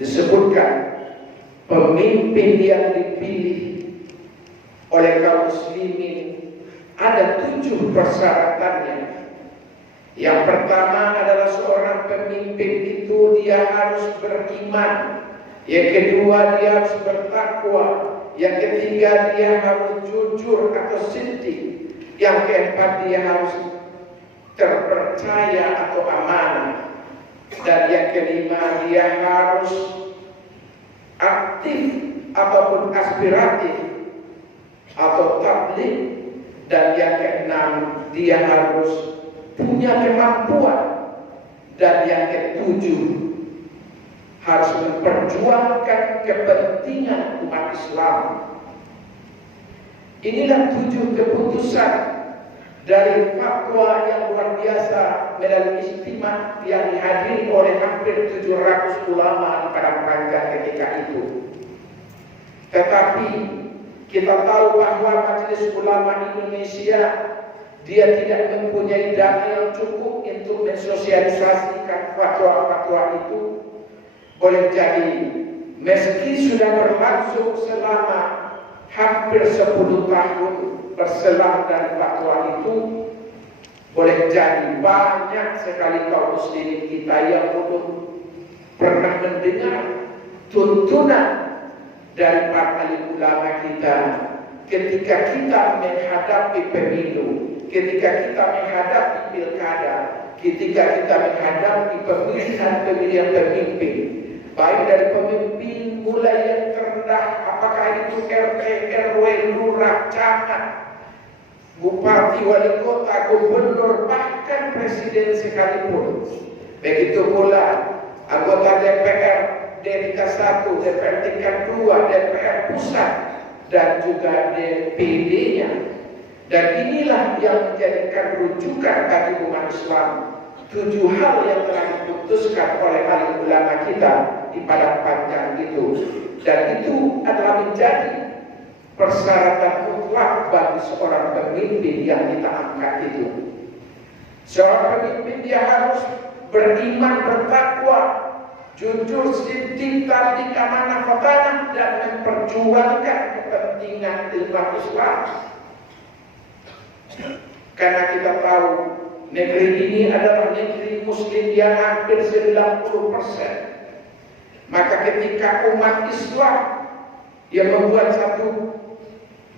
disebutkan pemimpin yang dipilih oleh kaum muslimin ada 7 persyaratannya. Yang pertama adalah seorang pemimpin itu dia harus beriman. Yang kedua dia harus bertakwa. Yang ketiga dia harus jujur atau siddiq. Yang keempat dia harus terpercaya atau amanah. Dan yang kelima dia harus aktif ataupun aspiratif atau tabligh. Dan yang keenam dia harus punya kemampuan. Dan yang ketujuh harus memperjuangkan kepentingan umat Islam. Inilah 7 keputusan dari fatwa yang luar biasa melalui istimewa yang dihadiri oleh hampir 700 ulama pada Padang ketika itu. Tetapi kita tahu bahwa Majelis Ulama Indonesia dia tidak mempunyai dana yang cukup untuk mensosialisasikan fatwa-fatwa itu. Boleh jadi meski sudah berlangsung selama hampir 10 tahun berselang dari fatwa itu, boleh jadi banyak sekali kaum muslimin kita yang belum pernah mendengar tuntunan dari para alim ulama kita ketika kita menghadapi pemilu, ketika kita menghadapi pilkada, ketika kita menghadapi pemilihan pemimpin, baik dari pemimpin mulai yang terendah, apakah itu RT, RW, lurah, camat, bupati, wali kota, gubernur, bahkan presiden sekalipun. Begitu pula anggota DPR tingkat 1, DPR tingkat 2, DPR pusat, dan juga DPD-nya. Dan inilah yang menjadikan rujukan bagi umat Islam. 7 hal yang telah diputuskan oleh alim ulama kita di Padang Panjang itu. Dan itu adalah menjadi persyaratan mutlak bagi seorang pemimpin yang kita angkat itu. Seorang pemimpin dia harus beriman, bertakwa, jujur, siddiq, tabligh, amanah, fatanah, dan memperjuangkan kepentingan umat Islam. Karena kita tahu negeri ini adalah negeri muslim yang hampir 90%. Maka ketika umat Islam yang membuat satu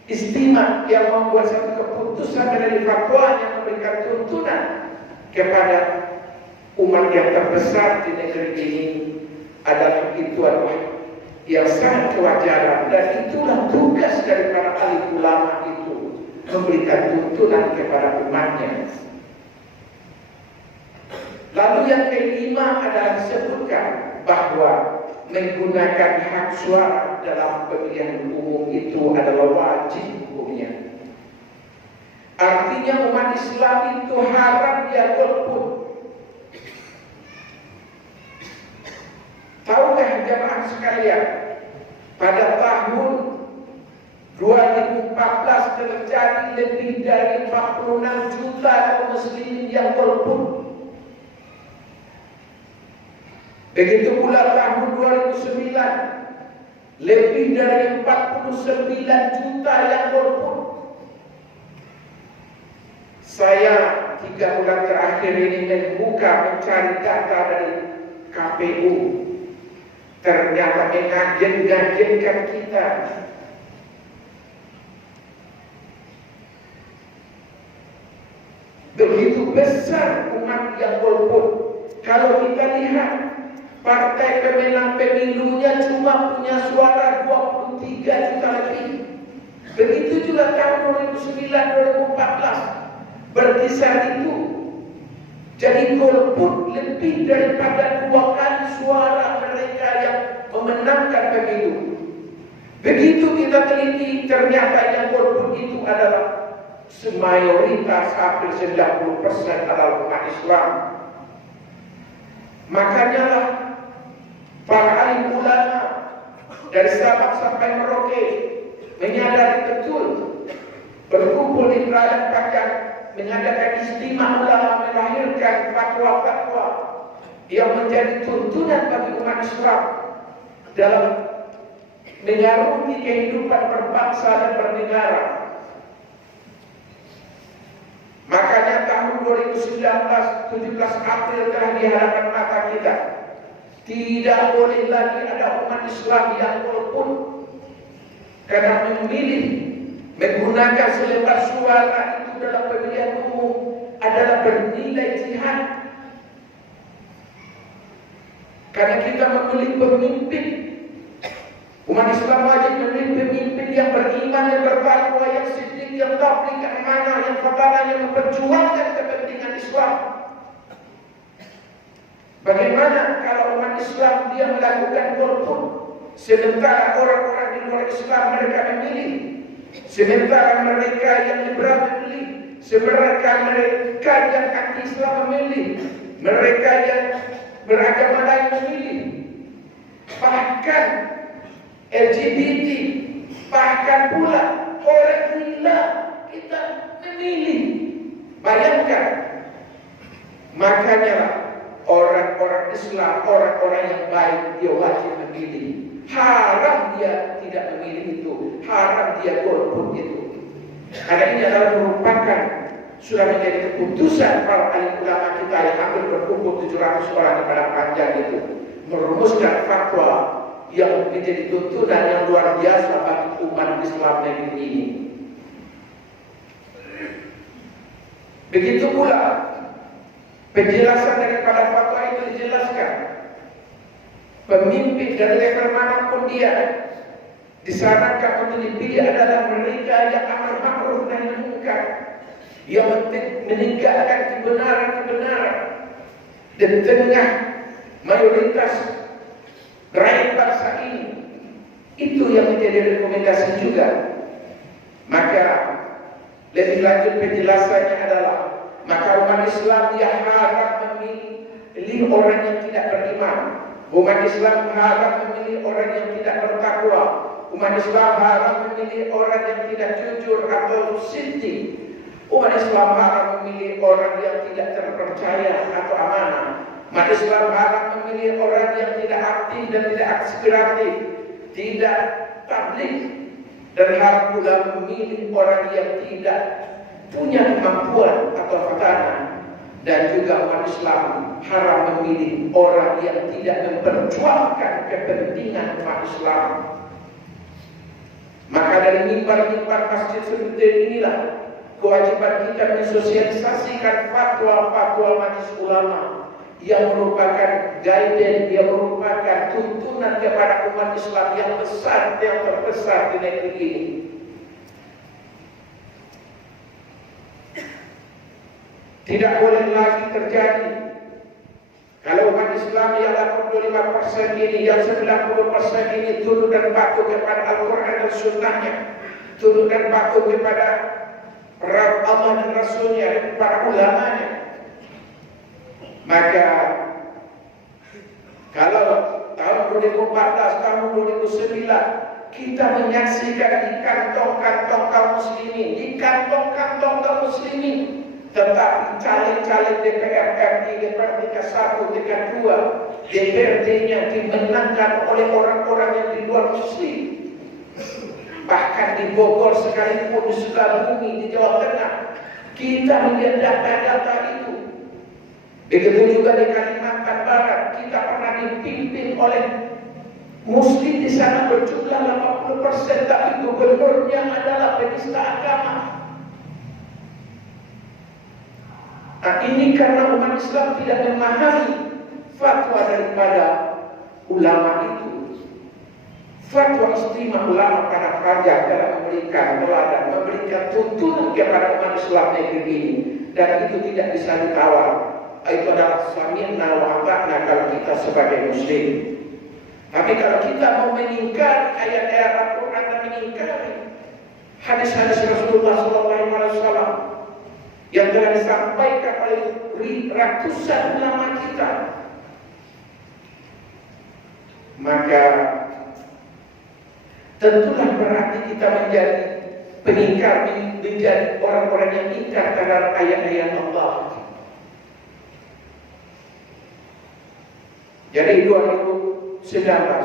istimewa, yang membuat satu keputusan dari fatwa yang memberikan tuntunan kepada umat yang terbesar di negeri ini, adalah itu adalah yang sangat kewajaran. Dan itulah tugas dari para alim ulama itu, memberikan tuntunan kepada umatnya. Lalu yang kelima adalah disebutkan bahwa menggunakan hak suara dalam pemilihan umum itu adalah wajib hukumnya. Artinya umat Islam itu haram dia golput. Tahukah jemaah sekalian, pada tahun 2014 terjadi lebih dari 46 juta kaum muslimin yang golput. Begitu pula tahun 2009 lebih dari 49 juta yang golput. Saya 3 bulan terakhir ini mencari data dari KPU. Ternyata mengagetkan kita. Begitu besar umat yang golput. Kalau kita lihat, partai pemenang pemilunya cuma punya suara 23 juta lebih. Begitu juga tahun 2009-2014 berkisar itu. Jadi golput lebih daripada 2 kali suara mereka yang memenangkan pemilu. Begitu kita teliti, ternyata yang golput itu adalah semayoritas hampir 90% adalah umat Islam. Makanya lah para alim ulama dari Sabang sampai Merauke menyadari betul, berkumpul di Padang Panjang, mengadakan istimewa ulama, melahirkan fatwa-fatwa yang menjadi tuntunan bagi umat Islam. dalam mengarungi kehidupan berbangsa dan bernegara. Makanya tahun 2019, 17 April telah di hadapan mata kita. Tidak boleh lagi ada umat Islam yang golput karena memilih menggunakan selembar suara itu dalam pemilihan umum adalah bernilai jihad. Karena kita memilih pemimpin, umat Islam wajib memilih pemimpin yang beriman, yang bertakwa, yang siddiq, yang tabligh, yang amanah, yang fatanah, yang memperjuangkan kepentingan Islam. Bagaimana kalau umat Islam dia melakukan golput, sementara orang-orang di luar Islam mereka memilih, sementara mereka yang liberal memilih, sementara mereka yang anti-Islam memilih, mereka yang beragama lain memilih, bahkan LGBT, bahkan pula orang gila kita memilih. Bayangkan, makanya orang-orang Islam, orang-orang yang baik dia wajib memilih. Haram dia tidak memilih itu, haram dia golput itu. Karena ini adalah merupakan sudah menjadi keputusan para alim ulama kita yang hampir berkumpul 700 orang di Padang Panjang itu, merumuskan fatwa yang menjadi tuntunan yang luar biasa bagi umat Islam negeri ini. Begitu pula penjelasan daripada fatwa itu dijelaskan, pemimpin dari level manapun dia disarankan untuk dipilih adalah mereka yang amar ma'ruf nahi munkar, yang menegakkan kebenaran di tengah mayoritas rakyat bangsa ini. Itu yang menjadi rekomendasi juga. Maka lebih lanjut penjelasannya adalah, maka umat Islam dia harap memilih orang yang tidak beriman. Umat Islam harap memilih orang yang tidak bertakwa. Umat Islam harap memilih orang yang tidak jujur atau siddiq. Umat Islam harap memilih orang yang tidak terpercaya atau amanah. Umat Islam harap memilih orang yang tidak aktif dan tidak aspiratif, tidak tabligh, dan harap pula memilih orang yang tidak punya kemampuan atau fatanah. Dan juga umat Islam harap memilih orang yang tidak memperjuangkan kepentingan umat Islam. Maka dari mimbar-mimbar masjid seperti inilah kewajiban kita mensosialisasikan fatwa-fatwa majelis ulama yang merupakan guidance, yang merupakan tuntunan kepada umat Islam yang besar, yang terbesar di negeri ini. Tidak boleh lagi terjadi kalau umat Islam yang 85% ini, yang 90% ini tunduk dan patuh kepada Al-Quran dan Sunnahnya, tunduk dan patuh kepada Allah dan Rasulnya dan para ulamanya. Maka kalau tahun 2014, tahun 2009 kita menyaksikan di kantong-kantong kaum muslimin, di kantong-kantong kaum muslimin, tetapi caleg-caleg DPR RI, DPR tingkat 1, tingkat 2, DPRD-nya dimenangkan oleh orang-orang yang di luar muslim. Bahkan di Bogor sekalipun, di Sukabumi, di Jawa Tengah, kita melihat data-data itu. Begitu juga di Kalimantan Barat, kita pernah dipimpin oleh muslim di sana berjumlah 80%, tapi gubernurnya adalah penista agama. Nah, ini karena umat Islam tidak memahami fatwa daripada ulama itu. Fatwa istimewa ulama pada pajak dalam memberikan teladan, memberikan tuntunan kepada umat Islam negeri ini, dan itu tidak bisa ditawar. Itu adalah sami'na wa ata'na kalau kita sebagai muslim. Tapi kalau kita mau mengingkari ayat-ayat Al-Quran dan mengingkari hadis-hadis Rasulullah SAW yang telah disampaikan oleh ratusan ulama kita, maka tentulah berarti kita menjadi pengingkar, menjadi orang-orang yang ingkar terhadap ayat-ayat Allah. Jadi 2019